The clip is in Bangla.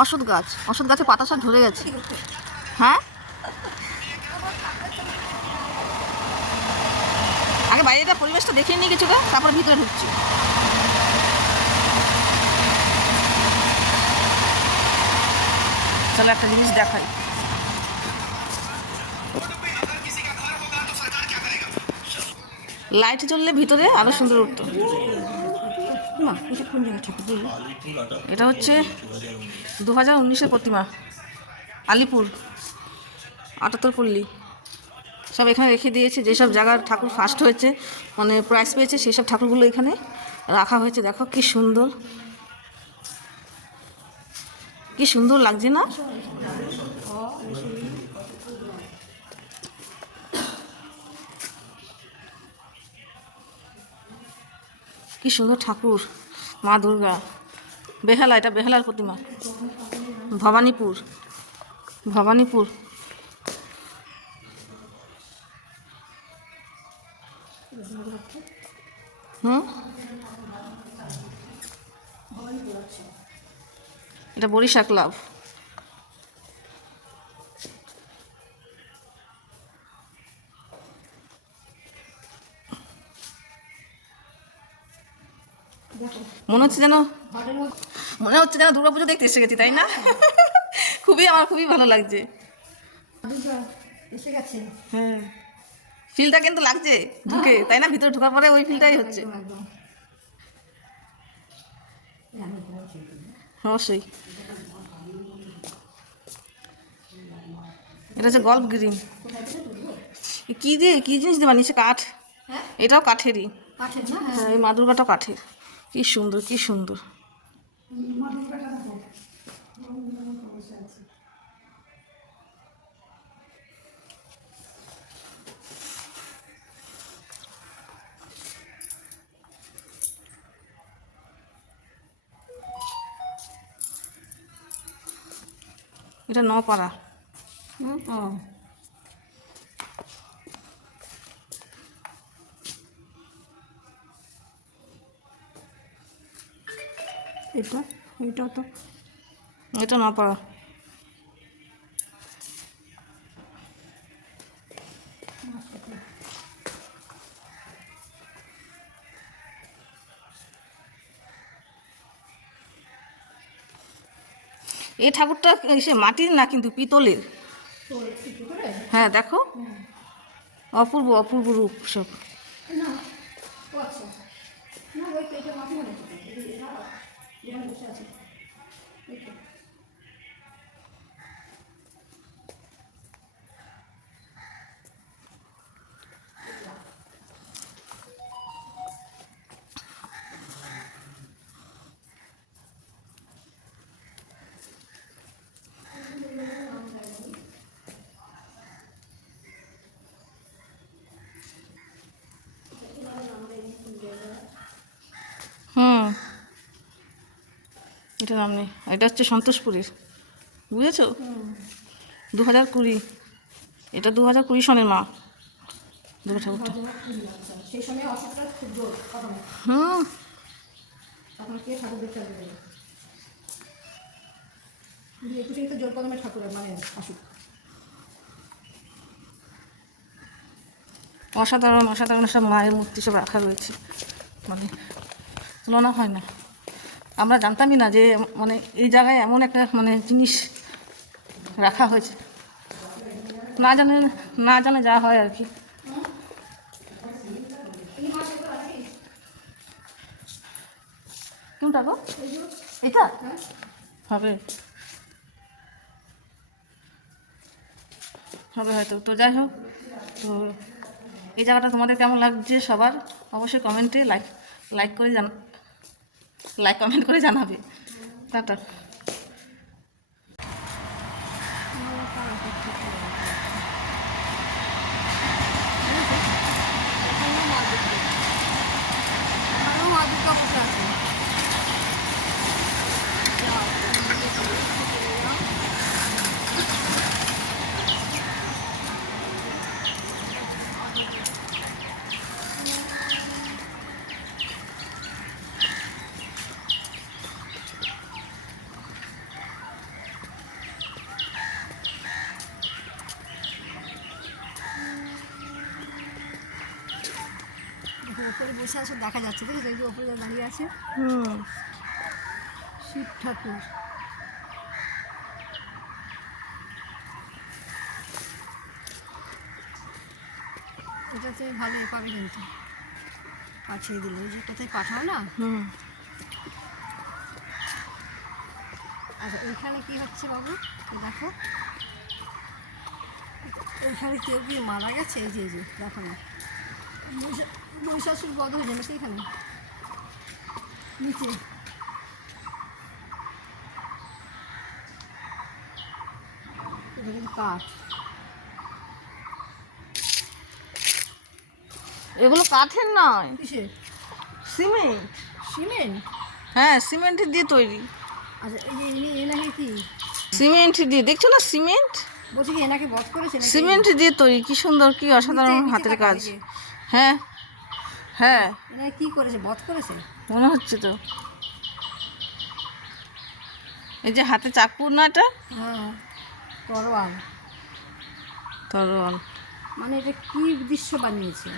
ওষুধ গাছ, ওষুধ গাছে পাতা সব ঝরে গেছে। হ্যাঁ, আগে বাইরেটা পরিবেশটা দেখিয়ে নিয়ে কিছুটা, তারপর ভিতরে ঢুকছি। চলো একটা জিনিস দেখাই। লাইট জ্বললে ভিতরে আরো সুন্দর উঠতো। এটা হচ্ছে 2019-এর প্রতিমা, আলিপুর 78 পল্লী। সব এখানে রেখে দিয়েছে, যেসব জায়গার ঠাকুর ফার্স্ট হয়েছে, মানে প্রাইজ পেয়েছে, সেই সব ঠাকুরগুলো এখানে রাখা হয়েছে। দেখো কি সুন্দর, কি সুন্দর লাগছে না? কি সুন্দর ঠাকুর, মা দুর্গা। বেহালা, এটা বেহালার প্রতিমা, ভবানীপুর, ভবানীপুর। এটা বরিশা ক্লাব। মনে হচ্ছে যেন দুর্গাপুজো দেখতে এসে গেছি, তাই না? আমার খুবই ভালো লাগছে। হ্যাঁ, ফিলটা কিন্তু লাগছে ঢুকে, তাই না? ভিতরে ঢোকার পরে ওই ফিলটাই হচ্ছে। অবশ্যই। এটা হচ্ছে গল্ফ গ্রিন। কি জিনিস দিয়ে বানিয়েছে? কাঠ। এটাও কাঠেরই। হ্যাঁ, এই মা দুর্গাটাও কাঠের। কি সুন্দর, কি সুন্দর। এটা নপাড়া। এটা নপাড়া। এই ঠাকুরটা সে মাটির না, কিন্তু পিতলের। হ্যাঁ, দেখো অপূর্ব অপূর্ব রূপ সব। এটা নাম নেই। এটা হচ্ছে সন্তোষপুরের, বুঝেছ? 2020, এটা 2020 সনের মা দুর্গা ঠাকুরটা। অসাধারণ অসাধারণ সব মায়ের মূর্তি সব রাখা রয়েছে, মানে তুলনা হয় না। আমরা জানতামই না যে মানে এই জায়গায় এমন একটা মানে জিনিস রাখা হয়েছে। না জানে যা হয় আর কি। কোনটা গো? এটা হবে হবে হয়তো। তো যাই হোক, তো এই জায়গাটা তোমাদের কেমন লাগছে সবার অবশ্যই কমেন্টে কমেন্ট করে জানাবে। টাটা। ওপরে বসে আছে দেখা যাচ্ছে, দেখেছো এই যে ওপরে দাঁড়িয়ে আছে হুম। শিব ঠাকুর। এটাতে ভালো পাবে কিন্তু পাঠিয়ে দিলে, ওই যে কোথায় পাঠাও না। হুম। আচ্ছা এইখানে কি হচ্ছে বাবু দেখো, এইখানে কেউ কি মারা গেছে? এই যে দেখো না, মহিষাসুর বধ হয়ে যাবে এখানে নিচে। এটা কিন্তু কাঠ। এগুলো কাঠের নয়, কিসের? সিমেন্ট। সিমেন্ট? হ্যাঁ, সিমেন্ট দিয়ে তৈরি। আচ্ছা এই যে এনাকে কি সিমেন্ট দিয়ে, দেখছো না সিমেন্ট? বলছি কি এনাকে বধ করেছে নাকি? সিমেন্ট দিয়ে তৈরি, কি সুন্দর, কি অসাধারণ নিচে হাতের তাকাও, কাজ। এই যে। হ্যাঁ হ্যাঁ, এনাকে কি করেছে, বধ করেছে? মনে হচ্ছে তো। এই যে হাতে চাকু না, এটা হ্যাঁ তরোয়াল। তরোয়াল। মানে এটা কি দৃশ্য বানিয়েছে?